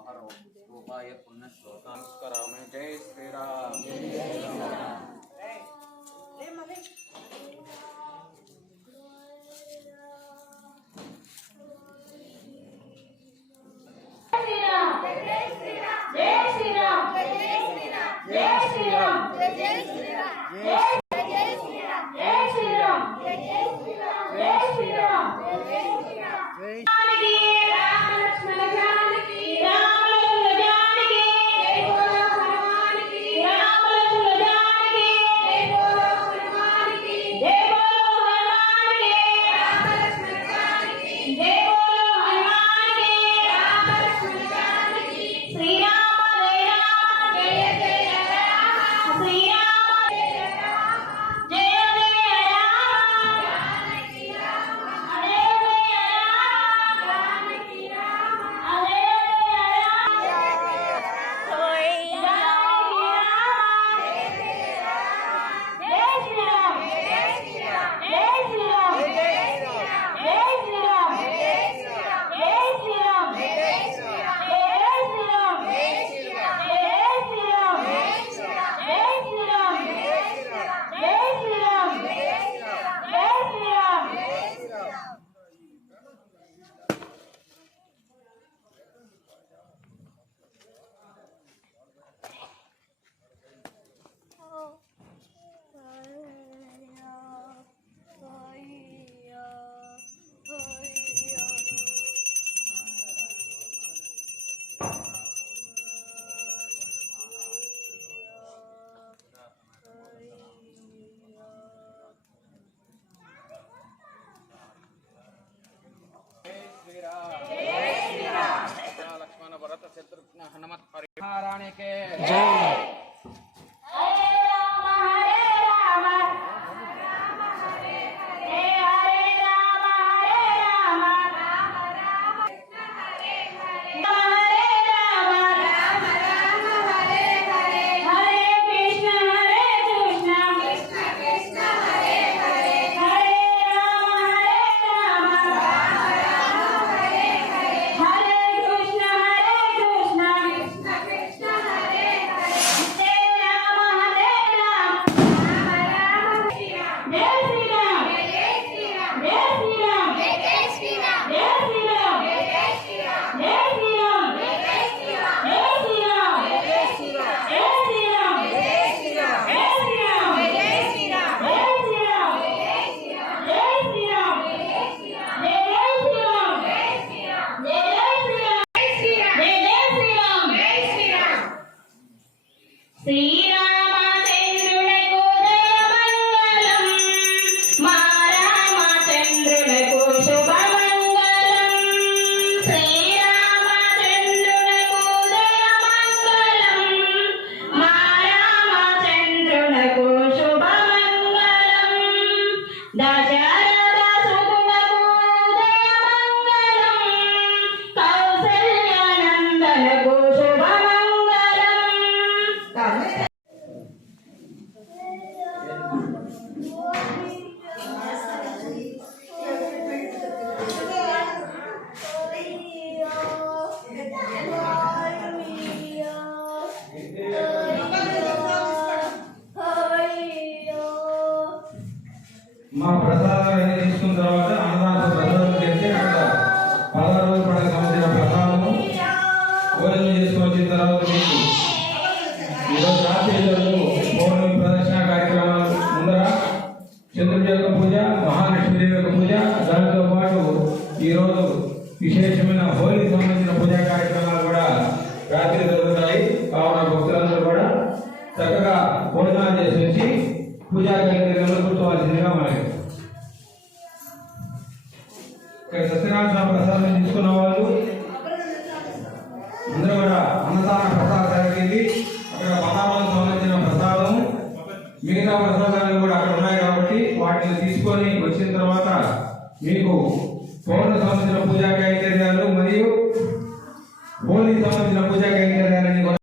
मनोहरो रूपाय पुण्यश्लोकास्करामि जय श्री श्री जय श्री राम जय श्रीराम Yes. See? మా ప్రసాదాలు అన్ని తీసుకున్న తర్వాత అన్నదాన ప్రసాదం చేసి అక్కడ పదహారు రోజుల పండుగ సంబంధించిన ప్రసాదము. భోజనం చేసుకొని వచ్చిన తర్వాత మీకు ఈరోజు రాత్రి పౌర్ణమి ప్రదర్శన కార్యక్రమాలు ముందర చంద్రుడి యొక్క పూజ మహాలక్ష్మీదేవి యొక్క పూజ దానితో పాటు ఈరోజు విశేషమైన హోలీ సంబంధించిన పూజా కార్యక్రమాలు కూడా రాత్రి జరుగుతాయి. కావున భక్తులందరూ కూడా చక్కగా భోజనాలు చేసి వచ్చి పూజా కార్యక్రమంలో కూర్చోవాల్సిందిగా మనకి సత్యనారాయణ ప్రసాదం తీసుకున్న వాళ్ళు. అందరూ కూడా అన్నదాన ప్రసాద జరిగింది అక్కడ పదార్థాలకు సంబంధించిన ప్రసాదం మిగతా ప్రసాదాలు కూడా అక్కడ ఉన్నాయి కాబట్టి వాటిని తీసుకొని వచ్చిన తర్వాత మీకు పౌర్ణ సంబంధించిన పూజా కైంకర్యాలు మరియు హోలీ సంబంధించిన పూజా